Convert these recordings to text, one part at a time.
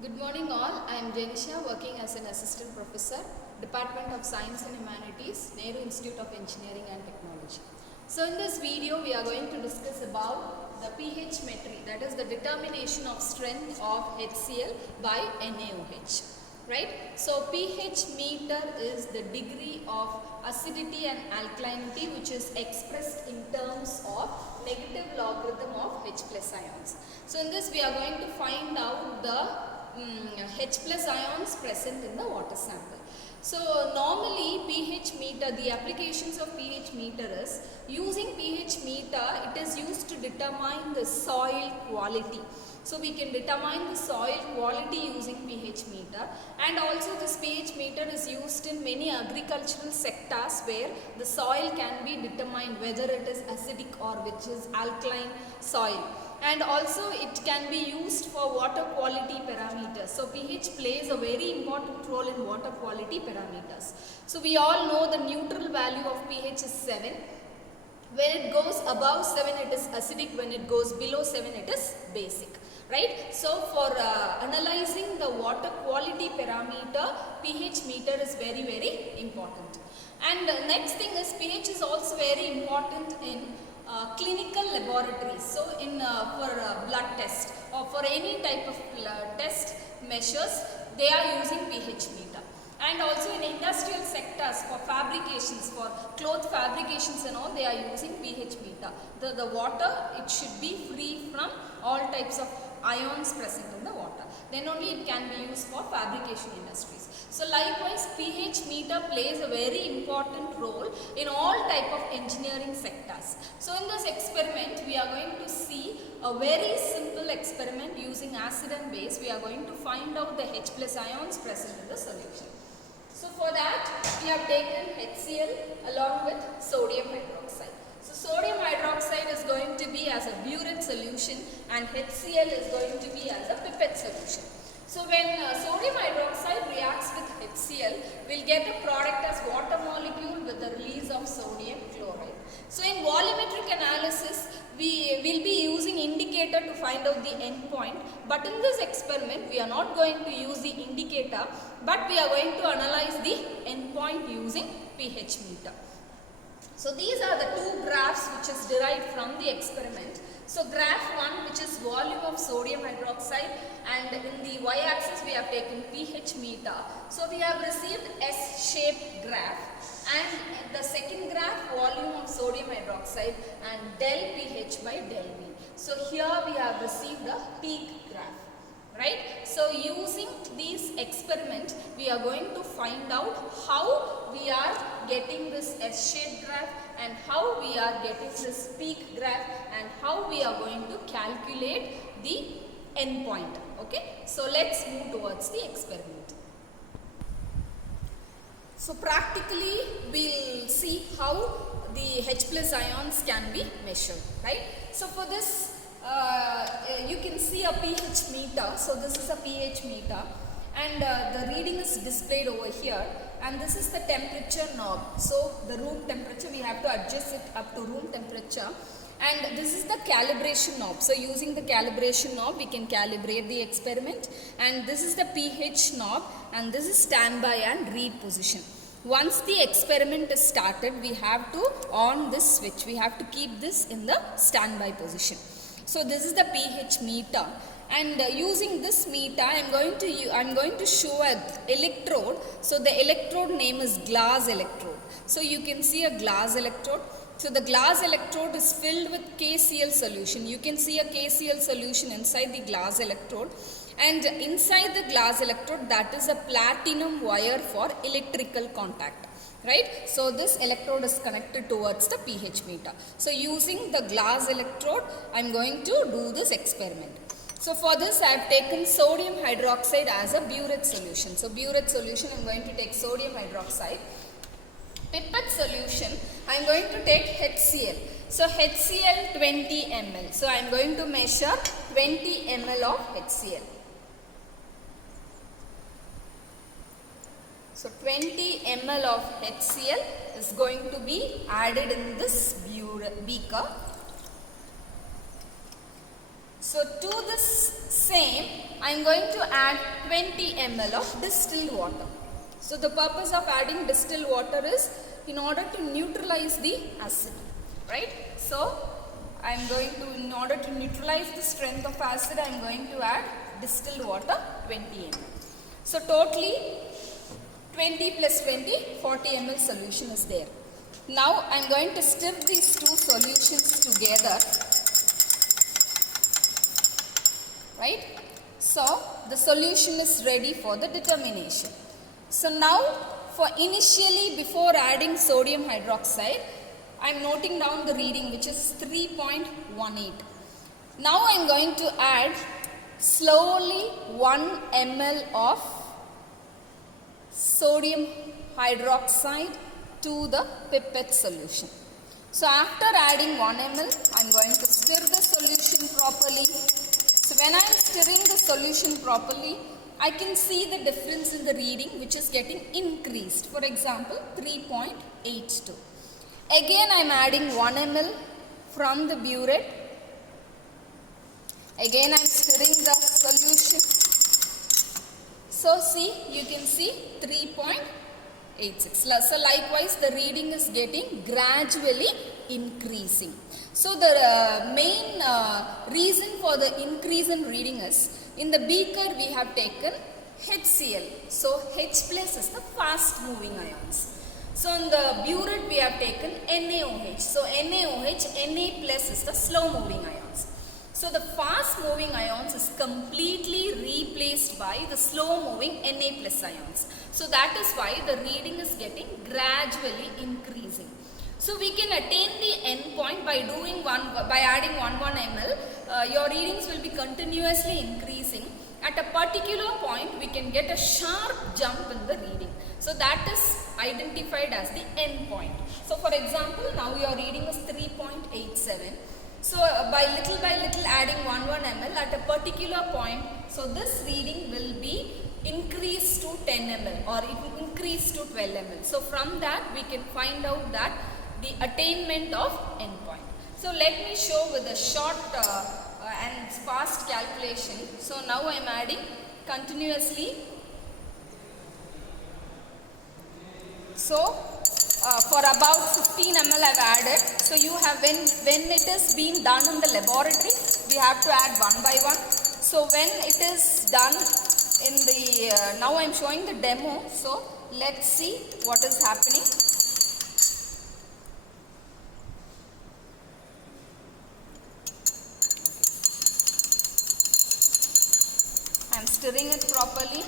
Good morning all, I am Janisha working as an assistant professor, Department of Science and Humanities, Nehru Institute of Engineering and Technology. So in this video we are going to discuss about the pH metry, that is the determination of strength of HCl by NaOH. Right? So pH meter is the degree of acidity and alkalinity which is expressed in terms of negative logarithm of H plus ions. So in this we are going to find out the H plus ions present in the water sample. So normally pH meter, the applications of pH meter is using pH meter, it is used to determine the soil quality. So we can determine the soil quality using pH meter, and also this pH meter is used in many agricultural sectors where the soil can be determined whether it is acidic or which is alkaline soil. And also it can be used for water quality parameters. So pH plays a very important role in water quality parameters. So we all know the neutral value of pH is 7. When it goes above 7 it is acidic, when it goes below 7 it is basic. Right? So for analyzing the water quality parameter, pH meter is very important. And next thing is pH is also very important in clinical laboratories. So in for blood test or for any type of test measures, they are using pH meter. And also in industrial sectors for fabrications, for cloth fabrications and all, they are using pH meter. The water, it should be free from all types of ions present in the water. Then only it can be used for fabrication industries. So likewise pH meter plays a very important role in all type of engineering sectors. So in this experiment we are going to see a very simple experiment using acid and base. We are going to find out the H plus ions present in the solution. So for that we have taken HCl along with sodium hydroxide. So sodium hydroxide is going to be as a burette solution and HCl is going to be as a pipette solution. So when sodium hydroxide reacts with HCl, we will get a product as water molecule with the release of sodium chloride. So in volumetric analysis, we will be using indicator to find out the end point, but in this experiment we are not going to use the indicator, but we are going to analyze the end point using pH meter. So these are the two graphs which is derived from the experiment. So graph 1, which is volume of sodium hydroxide, and in the y-axis we have taken pH meter. So we have received S-shaped graph, and the second graph volume of sodium hydroxide and del pH by del V. So here we have received a peak graph. Right? So using these experiment, we are going to find out how we are getting this S-shaped graph and how we are getting this peak graph and how we are going to calculate the end point. Okay? So let's move towards the experiment. So practically we will see how the H plus ions can be measured. Right? So for this you can see a pH meter. So this is a pH meter and the reading is displayed over here, and this is the temperature knob. So the room temperature, we have to adjust it up to room temperature, and this is the calibration knob. So using the calibration knob we can calibrate the experiment, and this is the pH knob, and this is standby and read position. Once the experiment is started, we have to on this switch. We have to keep this in the standby position. So this is the pH meter, and using this meter I am going to show an electrode. So the electrode name is glass electrode. So you can see a glass electrode. So the glass electrode is filled with KCl solution. You can see a KCl solution inside the glass electrode, and inside the glass electrode that is a platinum wire for electrical contact. Right? So this electrode is connected towards the pH meter. So using the glass electrode I am going to do this experiment. So for this I have taken sodium hydroxide as a burette solution. So burette solution I am going to take sodium hydroxide. Pipette solution I am going to take HCl. So HCl 20 ml. So I am going to measure 20 ml of HCl. So 20 ml of HCl is going to be added in this beaker. So to this same I am going to add 20 ml of distilled water. So the purpose of adding distilled water is in order to neutralize the acid, right? So I am going to, in order to neutralize the strength of acid, I am going to add distilled water 20 ml. So totally 20 plus 20, 40 ml solution is there. Now I am going to stir these two solutions together, right? So the solution is ready for the determination. So now for initially before adding sodium hydroxide, I am noting down the reading which is 3.18. Now I am going to add slowly 1 ml of sodium hydroxide to the pipette solution. So after adding 1 ml, I am going to stir the solution properly. So when I am stirring the solution properly, I can see the difference in the reading which is getting increased. For example, 3.82. Again I am adding 1 ml from the burette. Again I am stirring the solution. So see, you can see 3.86. So likewise the reading is getting gradually increasing. So the main reason for the increase in reading is, in the beaker we have taken HCl. So H plus is the fast moving ions. So in the burette we have taken NaOH. So NaOH, Na plus is the slow moving ions. So the fast moving ions is completely replaced by the slow moving Na plus ions. So that is why the reading is getting gradually increasing. So we can attain the end point by adding 1 ml. Your readings will be continuously increasing. At a particular point we can get a sharp jump in the reading. So that is identified as the end point. So for example, now your reading is 3.87. So by little adding 1 ml at a particular point, so this reading will be increased to 10 ml or it will increase to 12 ml. So from that we can find out that the attainment of endpoint. So let me show with a short and fast calculation. So now I am adding continuously. So for about 15 ml I have added. So you have, when it is being done in the laboratory, we have to add one by one. So when it is done in the, now I am showing the demo. So let's see what is happening. I am stirring it properly.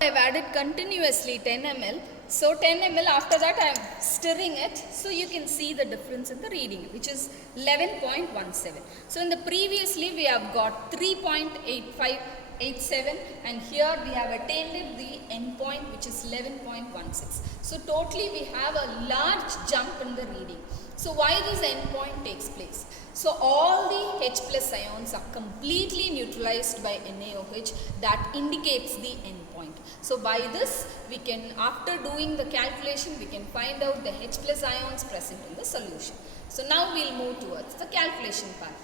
I have added continuously 10 ml. So 10 ml, after that I am stirring it. So you can see the difference in the reading, which is 11.17. So in the previously we have got 3.87 and here we have attained the end point, which is 11.16. So totally we have a large jump in the reading. So why this end point takes place? So all the H plus ions are completely neutralized by NaOH. That indicates the end point. So by this we can, after doing the calculation, we can find out the H plus ions present in the solution. So now we will move towards the calculation part.